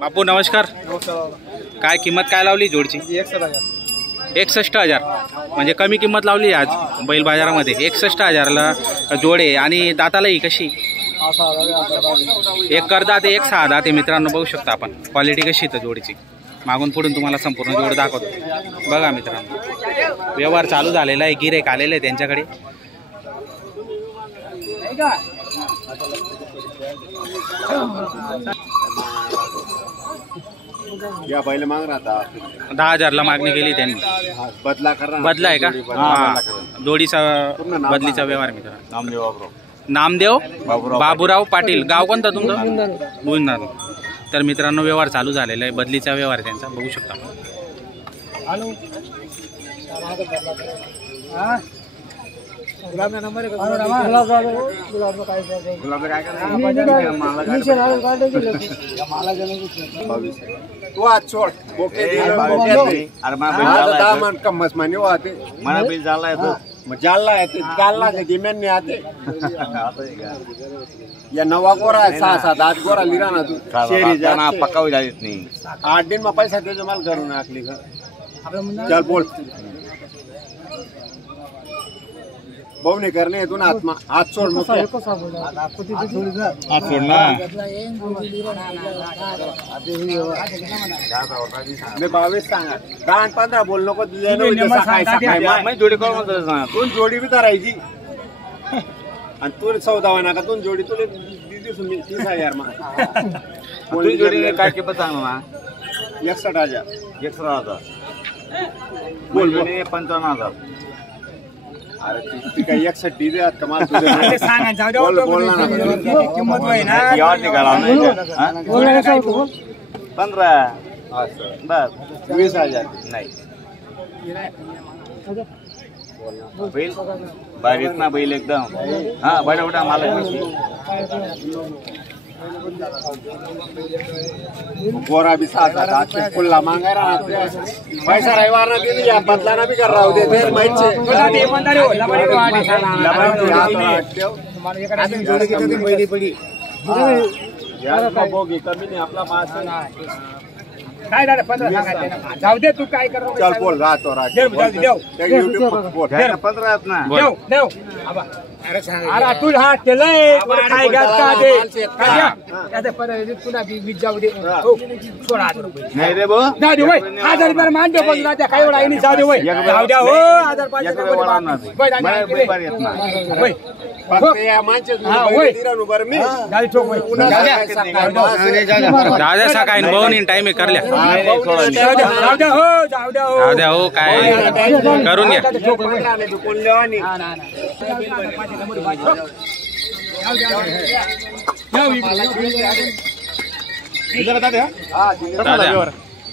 बापू नमस्कार. काय किंमत काय लावली जोडची? 61,000. म्हणजे कमी किंमत लावली आज बैल बाजारामध्ये. 61,000ला जोडे आणि दाताला ही कशी? एक करदात एक सहा दात आहे मित्रांनो. बघू शकता आपण क्वालिटी कशी तर जोडीची. मागून पुढून तुम्हाला संपूर्ण जोड दाखवतो. बघा मित्रांनो व्यवहार चालू झालेला आहे. गिरेक आलेले आहे त्यांच्याकडे. या पहिले माग राहता 10,000ला मागणी केली त्यांनी. बदला आहे का? हा जोडीचा बदलीचा व्यवहार मित्रांनो. नामदेव बाबूराव पाटील. गाव कोणतं तुमचं? बुलढाणा. तर मित्रांनो व्यवहार चालू झालेला आहे. बदलीचा व्यवहार त्यांचा बघू शकता. तू आज सोड या नवा गोरा 6-7 8 गोरा लिरा ना तू शेरी जाना पक्का हो जात नहीं. 8 दिन में पैसा दे जमाल करू ना आखली का. चल बोल बहु नहीं करने है तू ना आत्मा हाथ छोड़ मुझे हाथ छोड़ना. मैं 22 सांगा 10-15 बोल नको मैं जोडी करून म्हणतो. तू जोडी बी धरायची आणि तू 14 ना का तू जोडी तुला दिदी तुम्ही 30,000 मा तू जोडी काय किंमत सांग ना. 61,000. 61,000 बोल बोल 55,000. अरे ती काही 61 दे कमाल तुझे सांगा. जाऊ दे बोल ना किंमत होय ना यार निघाला नाही. 15 बस 20,000 नाही. बैल बारीक ना बैल एकदम. हा बड़ा बड़ा मालक गोरा भी 7-8 खुला मांगा रहा पैसा रविवार ना दिली या बदलाना भी कर रहा हूँ देर माहित से यार बोगी कमी नहीं आपला मास काय दादा 15 सांगा. जाऊ दे तू काय कर. चल बोल रात और रात देव बोल 15 ना देव देव आबा. अरे तू हा केलंय काय गाता दे काय ते पर तुला बी जाऊ दे. हो 16,000 रुपये नाही रे बो. जाऊ दे वय 1000 रुपये मान दे बोल राजा काय एवढा नाही. जाऊ दे वय जाऊ द्या हो 1000 वय फक्त या माणसे दिरानु बर मी गाडी ठोक वय दादा सकाळी बोनी टाइम आहे करल्या. जाऊ द्या हो जाऊ द्या हो काय करून घ्या. कोण लेवानी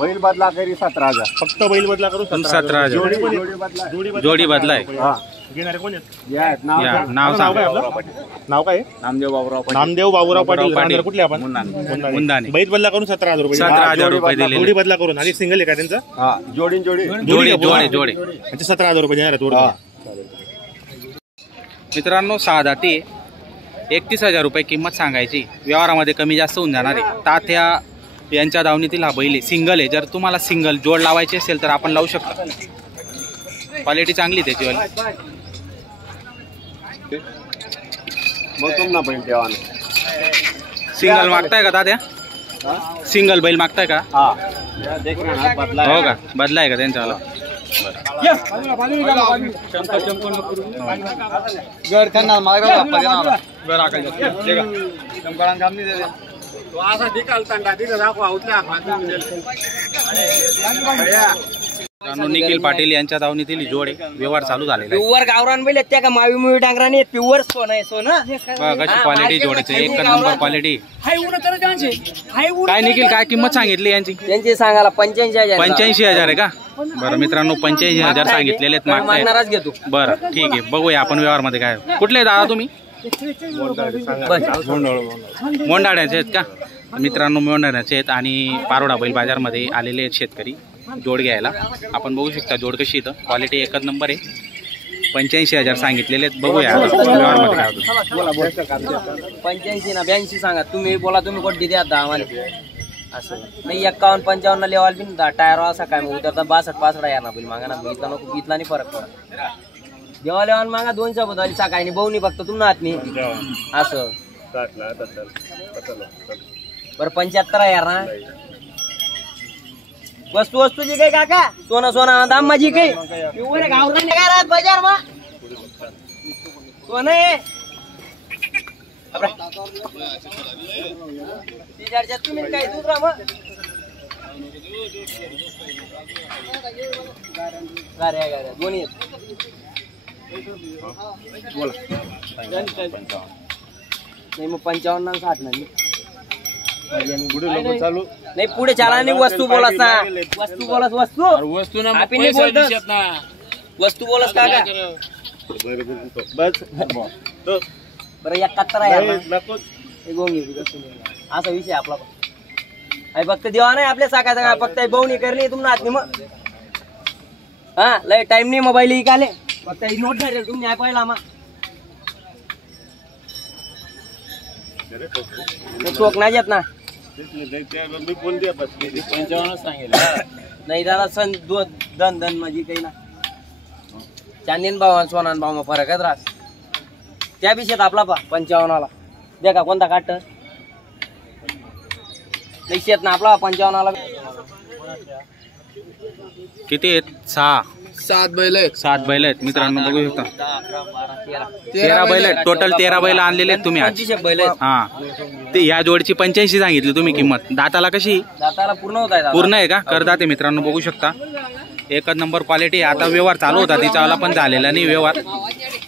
बैल बदला करी 17,000. फक्त बैल बदला करू 17,000. जोडी बदला आहे. नाव नाव काय? नामदेव बाबूराव पाटील. कुठले आपण? मुंदाने. बैल बदला करून 17,000 रुपये. 17,000 रुपये दिले. जोडी बदला करून आणि सिंगल आहे का त्यांचा? जोडी जोडे 17,000 रुपये देणार. मित्रांनो 6 दाती 31,000 रुपये किंमत सांगायची. व्यवहारामध्ये कमी जास्त होऊन जाणार आहे. तात्या यांच्या दावणीतील हा बैल सिंगल आहे. जर तुम्हाला सिंगल जोड लावायची असेल तर आपण लावू शकता. क्वालिटी चांगली त्याची वाली. मग तुम ना बैल ठेवा. सिंगल मागताय का दाद्या? सिंगल बैल मागताय का? हो का बदला आहे का त्यांच्यावाला? निखिल पाटील यांच्या दावणीतील जोड व्यवहार चालू झालेला आहे. प्युअर गावरान बैल त्या का मावी मुवी डांगराने प्युअर सोनं आहे. सोनं कशी क्वालिटी जोडचे एक नंबर क्वालिटी. काय निखिल काय किंमत सांगितली यांची? त्यांची सांगायला 85,000. 85,000 आहे का? बरं मित्रांनो 85,000 सांगितलेले आहेत. मागणारच घेतो. बरं ठीक आहे बघूया आपण व्यवहार मध्ये काय. कुठले दादा तुम्ही? मोंडाड्याचे आहेत का? मित्रांनो मोंडाड्याचे आहेत आणि पारोडा बैल बाजारमध्ये आलेले आहेत शेतकरी जोड घ्यायला. आपण बघू शकता जोड कशी इथं क्वालिटी एकच नंबर आहे. 85,000 सांगितलेले आहेत. बघूया 85 ना 82 सांगा. तुम्ही बोला तुम्ही कोणती द्या आता आम्हाला. असं नाही 51-55 लेवाल बिन टायर असा काय मग उतरता 62-65 या ना बैल मागा ना इथला नको इथला नाही फरक पडत जेव्हा लेवाल मागा 200 बदल सकाळी नाही बहुनी फक्त तुम्ही हात नाही असं बरं 75,000 ना वस्तू जी काही काका सोना दाम माझी काही गावरान काय राहत बाजार मा सोनं आहे तुम्ही काय दुसरा मग गाड्या दोन्ही नाही मग 55-60 नाही चालू नाही पुढे चाला नाही वस्तू बोलत ना वस्तू वस्तू बोलत का बस बरं 71,000 असा विषय आपला फक्त देवा नाही आपल्या साकायचा फक्त बहुणी करली तुम्हाला हात मग हा लय टाइम नाही मोबाईल इकाले फक्त नोट झाले तुम्ही नाही पाहिला मग चोक नाही येत ना नाही दादा सण दन माझी काही ना चांदीन भाव सोनान भाव फरक आहे रास त्या विषयात आपला 55ला दे का कोणता काट नाही शेत ना आपला 55ला किती आहेत 7 बैल आहेत मित्रांनो बघू शकता 13 बैल आहेत टोटल 13 बैल आणलेले आहेत तुम्ही आज 25 बैल आहेत हा ते या जोडची 85 सांगितली तुम्ही किंमत दाताला कशी दाताला पूर्ण होत आहे पूर्ण आहे का करदाते मित्रांनो बघू शकता एकच नंबर क्वालिटी आता व्यवहार चालू होता तिच्यावाला पण झालेला नाही व्यवहार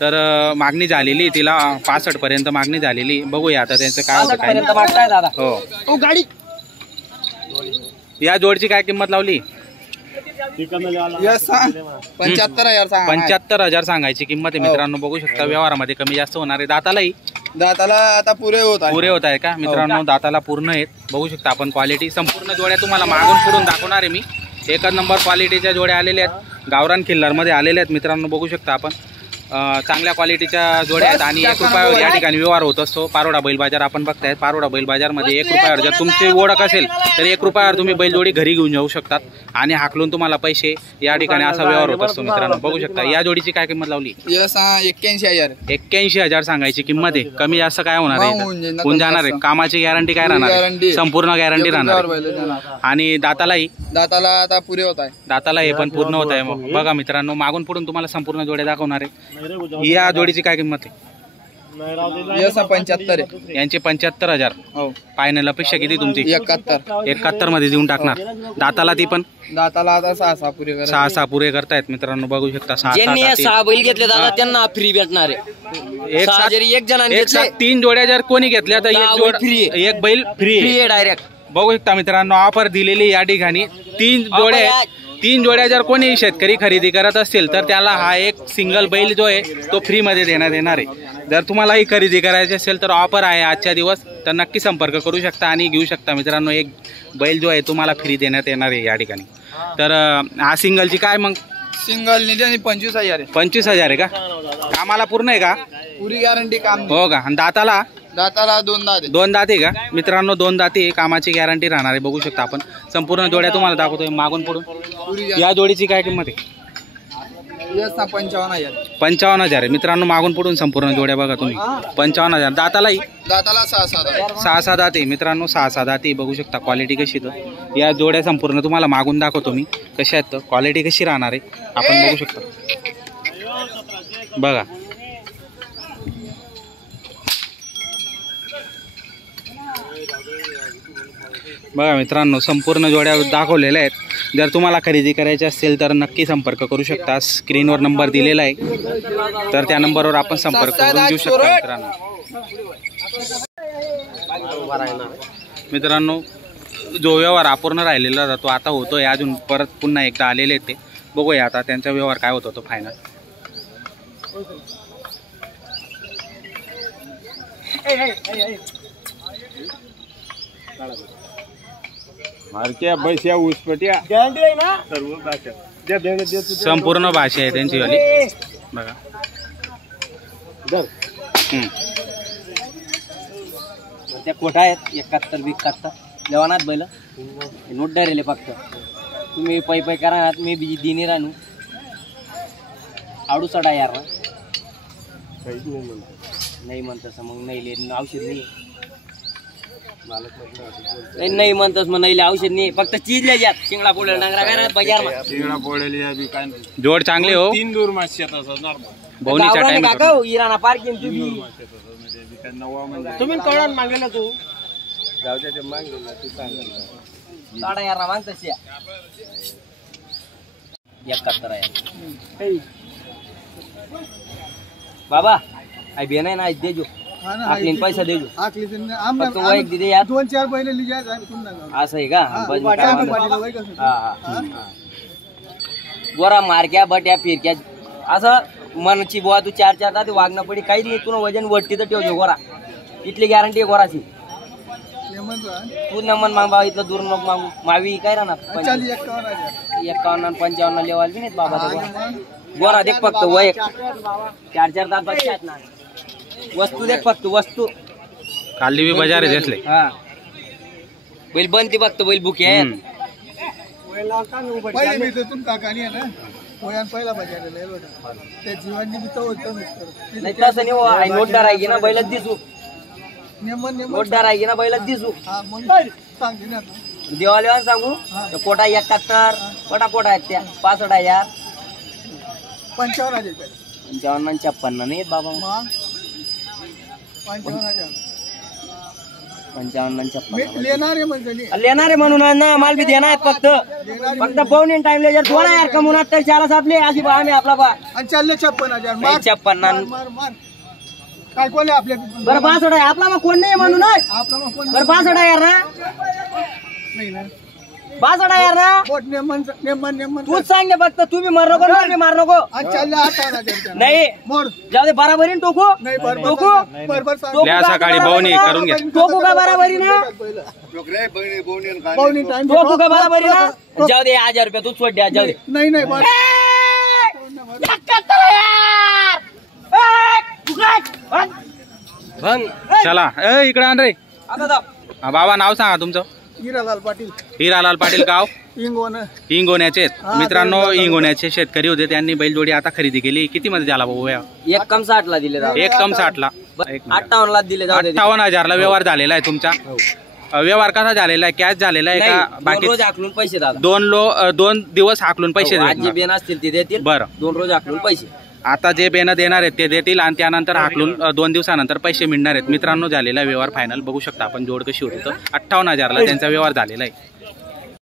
तर मागणी झालेली तिला 65 पर्यंत मागणी झालेली बघूया आता त्यांचं काय होतं काय दादा हो गाडी या जोडची काय किंमत लावली 75,000 सांगायची किंमत आहे मित्रांनो बघू शकता व्यवहारामध्ये कमी जास्त होणार आहे दाताला आता पुरे होत आहे का मित्रांनो दाताला पूर्ण आहेत बघू शकता आपण क्वालिटी संपूर्ण जोड्या तुम्हाला मागून पुढून दाखवणार आहे मी एकच नंबर क्वालिटीच्या जोड्या आलेल्या आहेत गावरान खिल्लार मध्ये आलेल्या आहेत मित्रांनो बघू शकता आपण चांगल्या क्वालिटीच्या जोड्या आहेत आणि 1 रुपयावर या ठिकाणी व्यवहार होत असतो पारोडा बैल बाजार आपण बघताय पारोडा बैल बाजारमध्ये 1 रुपयावर जर तुमची ओळख असेल तर 1 रुपयावर तुम्ही बैलजोडी घरी घेऊन जाऊ शकतात आणि हाकलून तुम्हाला पैसे या ठिकाणी असा व्यवहार होत असतो मित्रांनो बघू शकता या जोडीची काय किंमत लावली 81,000 सांगायची किंमत आहे कमी जास्त काय होणार आहे होऊन जाणार आहे कामाची गॅरंटी काय राहणार आहे संपूर्ण गॅरंटी राहणार आणि दाताला आता पुरे होत आहे दाताला हे पण पूर्ण होत आहे बघा मित्रांनो मागून पुढून तुम्हाला संपूर्ण जोड्या दाखवणार आहे या जोडीची काय किंमत आहे 75 यांची 75,000 फायनल अपेक्षा किती तुमची 71 मध्ये देऊन टाकणार दाताला ती पण दाताला आता 6 पुरे करतायत मित्रांनो बघू शकता 6 बैल घेतले दादा त्यांना फ्री भेटणार आहे एक जणांनी 3 जोड्या जर कोणी घेतल्या तर एक बैल फ्री आहे डायरेक्ट बघू शकता मित्रांनो ऑफर दिलेली या ठिकाणी 3 जोड्या जर कोणी शेतकरी खरेदी करत असतील तर त्याला हा एक सिंगल बैल जो आहे तो फ्री मध्ये देण्यात येणार आहे जर तुम्हाला ही खरेदी करायची असेल तर ऑफर आहे आजच्या दिवस तर नक्की संपर्क करू शकता आणि घेऊ शकता मित्रांनो एक बैल जो आहे तुम्हाला फ्री देण्यात येणार आहे या ठिकाणी तर हा सिंगलची काय मग सिंगल निधी 25,000 आहे का कामाला पूर्ण आहे का पुरी गॅरंटी काम हो का आणि दाताला 2 दात आहे का मित्रांनो 2 दाती कामाची गॅरंटी राहणार आहे बघू शकता आपण संपूर्ण जोड्या तुम्हाला दाखवतोय मागून पुढून या जोडीची काय किंमत आहे 55,000 आहे मित्रांनो मागून पुढून संपूर्ण जोड्या बघा तुम्ही 55,000 दाताला 6 दात आहे मित्रांनो 6 दाती बघू शकता क्वालिटी कशी तर या जोड्या संपूर्ण तुम्हाला मागून दाखवतो मी कशा आहेत क्वालिटी कशी राहणार आहे आपण बघू शकता बघा बघा मित्रांनो संपूर्ण जोड्या दाखवलेल्या आहेत जर तुम्हाला खरेदी करायची असेल तर नक्की संपर्क करू शकता स्क्रीनवर नंबर दिलेला आहे तर त्या नंबरवर आपण संपर्क करून घेऊ शकता मित्रांनो जो व्यवहार अपूर्ण राहिलेला जातो आता होतोय अजून परत पुन्हा एकदा आलेले ते बघूया आता त्यांचा व्यवहार काय होत होतो फायनल मारक्या बैस्या उसपट्या सर्व भाषा संपूर्ण भाषा आहे त्यांची वाली बघा त्या कोठा आहेत 71-72 देवानात बैल नोट डायरेले फक्त तुम्ही पै पै करा मी बी दिनी रानू आडू चढा यार नाही म्हणतस मग नाही औषध नाही म्हणतस मग नाही औषध नाही फक्त चीज ले जात शिंगडा पोळ्या डांगरा काय बाजार मा शिंगडा पोळलेली बी काय जोड चांगले हो 3 दूर माशी आता नॉर्मल बहुनीचा टाइम काका इराणा पार्किंग तुम्ही तुम्ही कळण मागेला तू साडा यार मांग तशी 71 आहे बाबा आई बेन आहे ना आज देजो आखलीन पैसा देजो फक्त वय एक दे यार 2-4 पहिले लिजा असं आहे का गोरा मारक्या बट्या फिरक्या असं मनची बुवा तू 4-4 तास वागणं पडी काहीच नाही तुला वजन वरती तर ठेवજો गोरा इथली गॅरंटी आहे गोराची तू नमन मागवा इथलं दूर नको मागू मावी काय राहणार 51 55 लेवल बी नाहीत बाबा गोरा देख फक्त वय 4-4 तास बच्चे आहेत ना वस्तू देख फक्त वस्तू खाली बी बाजार आहे दिसले हा बैल बनती फक्त बैल बुके आहेत पहिले मी तुम काकानी आहे ना पोयान पहिला बाजार लय होता त्या जीवांनी बी तो नाही तसं नाही हो नोटदार आहे की ना बैलच दिसू नोटदार आहे की ना बैलच दिसू हा मग सांग ना देवाला सांगू कोटा 71 कोटा आहेत त्या 65,000 55,000 55 56 नाही बाबा मग 55,000 55 56 मी लेणार आहे म्हणजे लेणार आहे म्हणून ना माल बी देणार फक्त पाहुणे टाइम ले जर थोडा यार कमवून तर 4 आपले अशी बा आम्ही आपला बा आणि चालले 56,000 मार 56 मार काय कोण आपल्या बरं 62 आहे आपला मग कोण नाही म्हणून आपला मग कोण बरं 62 यार ना नाही ना 62 यार ना पोट नेमन तूच सांग फक्त तुम्ही मार नको मी मार नको आणि चालले 8,000 नाही मोड जाऊ दे बराबरीन टोकू नाही बरोबर टोकू बरोबर सांग टोकू त्या का सकाळी बराबरी बहुनी ना? करून घ्या टोकू का बराबरी ना पाहुणे टाइम टोकू का बराबरी ना जाऊ दे 1000 रुपये तू सोड द्या जाऊ दे नाही नाही बरं भंग चला इकडे आण रे आता जाऊ हा, बाबा नाव सांगा तुमचं हिरालाल पाटील हिरालाल पाटील गाव इंगोन इंगोण्याचे मित्रांनो इंगोण्याचे शेतकरी होते त्यांनी बैलजोडी आता खरेदी केली किती मध्ये झाला भाऊ एक कम 60 ला दिले जाऊ दे. 1,60 ला 58 ला दिले जाऊ दे 58,000 ला व्यवहार झालेला आहे तुमचा व्यवहार कसा झालेला आहे कॅश झालेला आहे नाही, का दोन बाकी रोज आखलून पैसे दादा 2 दिवस हाकलून पैसे आज जे देणार. बेन असतील ते देतील बरं 2 रोज आखलून पैसे आता जे बेन देणार आहेत ते देतील आणि त्यानंतर हाकलून 2 दिवसानंतर पैसे मिळणार आहेत मित्रांनो झालेला व्यवहार फायनल बघू शकता आपण जोड कशी होती तर 58,000 ला त्यांचा व्यवहार झालेला आहे